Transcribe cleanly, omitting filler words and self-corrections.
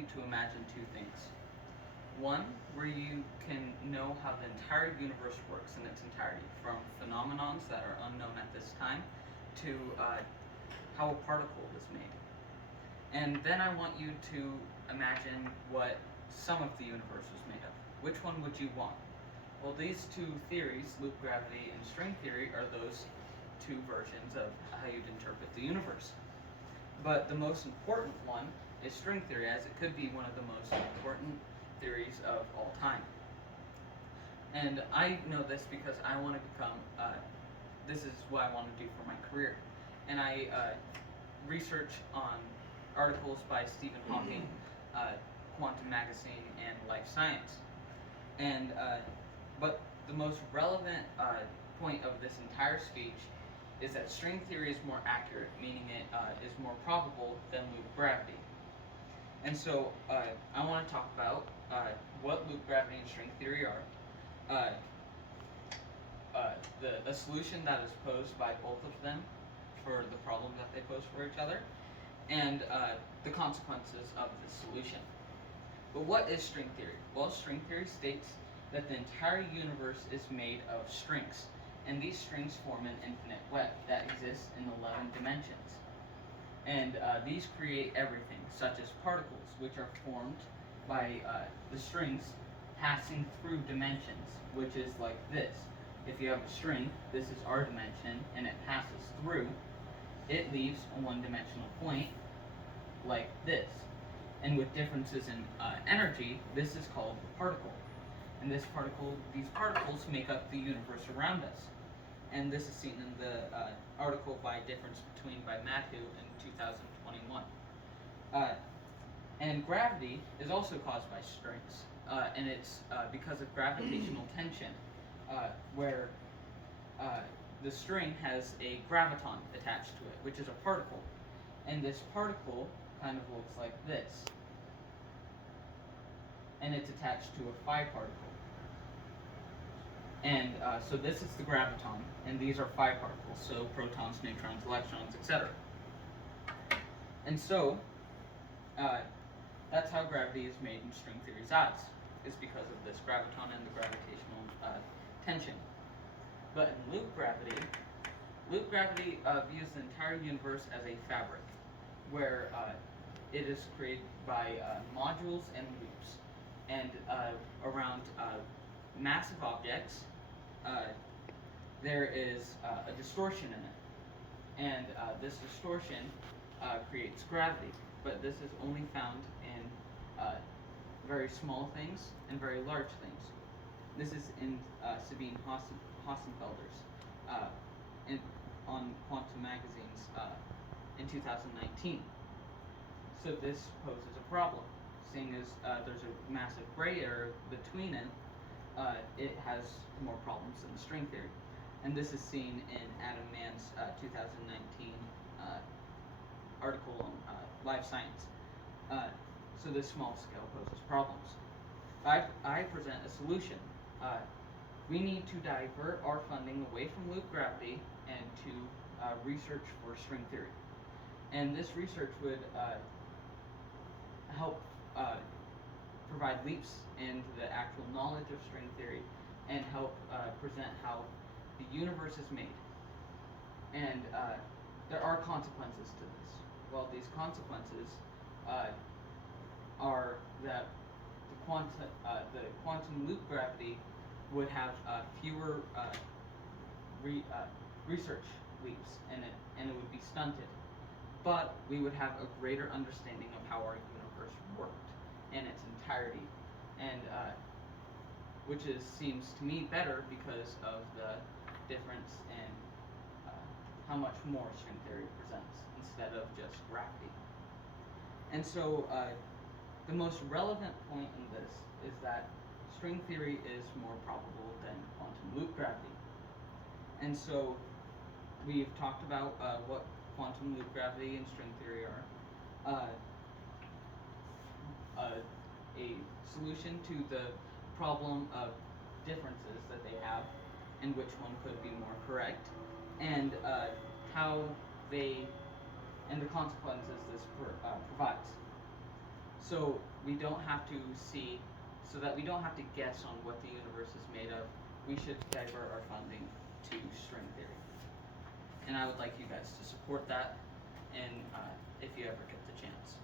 you to imagine two things. One, where you can know how the entire universe works in its entirety, from phenomenons that are unknown at this time to how a particle was made. And then I want you to imagine what some of the universe was made of. Which one would you want? Well, these two theories, loop gravity and string theory, are those two versions of how you'd interpret the universe. But the most important one is string theory, as it could be one of the most important theories of all time. And I know this because I want to become, this is what I want to do for my career. And I research on articles by Stephen Hawking, Quantum Magazine, and Life Science. And but the most relevant point of this entire speech is that string theory is more accurate, meaning it is more probable than loop gravity. And so I want to talk about what loop gravity and string theory are, the solution that is posed by both of them for the problem that they pose for each other, and the consequences of the solution. But what is string theory? Well, string theory states that the entire universe is made of strings, and these strings form an infinite web that exists in 11 dimensions. And these create everything, such as particles, which are formed by the strings passing through dimensions, which is like this. If you have a string, this is our dimension, and it passes through, it leaves a one-dimensional point like this. And with differences in energy, this is called a particle. And these particles make up the universe around us. And this is seen in the article by Difference Between by Matthew in 2021. And gravity is also caused by strings, and it's because of gravitational tension, where the string has a graviton attached to it, which is a particle. And this particle kind of looks like this. And it's attached to a phi particle. And so this is the graviton, and these are phi particles, so protons, neutrons, electrons, etc. And so that's how gravity is made in string theory's eyes, is because of this graviton and the gravitational tension. But in loop gravity views the entire universe as a fabric, where it is created by modules and loops. And around massive objects, there is a distortion in it. And this distortion creates gravity. But this is only found in very small things and very large things. This is in Sabine Hossenfelder's on Quantum Magazine's in 2019. So this poses a problem. Seeing as there's a massive gray area between it, it has more problems than string theory. And this is seen in Adam Mann's 2019 article on Life Science. So this small scale poses problems. I present a solution. We need to divert our funding away from loop gravity and to research for string theory. And this research would help provide leaps into the actual knowledge of string theory and help present how the universe is made. And there are consequences to this. Well, these consequences are that the quantum loop gravity would have fewer research leaps in it, and it would be stunted. But we would have a greater understanding of how our universe worked in its entirety, and which seems to me better because of the difference in how much more string theory presents instead of just gravity. And so the most relevant point in this is that string theory is more probable than quantum loop gravity. And so we've talked about what quantum loop gravity and string theory are. A solution to the problem of differences that they have and which one could be more correct, and how they and the consequences this provides. So we don't have to see, so that we don't have to guess on what the universe is made of, we should divert our funding to string theory. And I would like you guys to support that, and if you ever get the chance.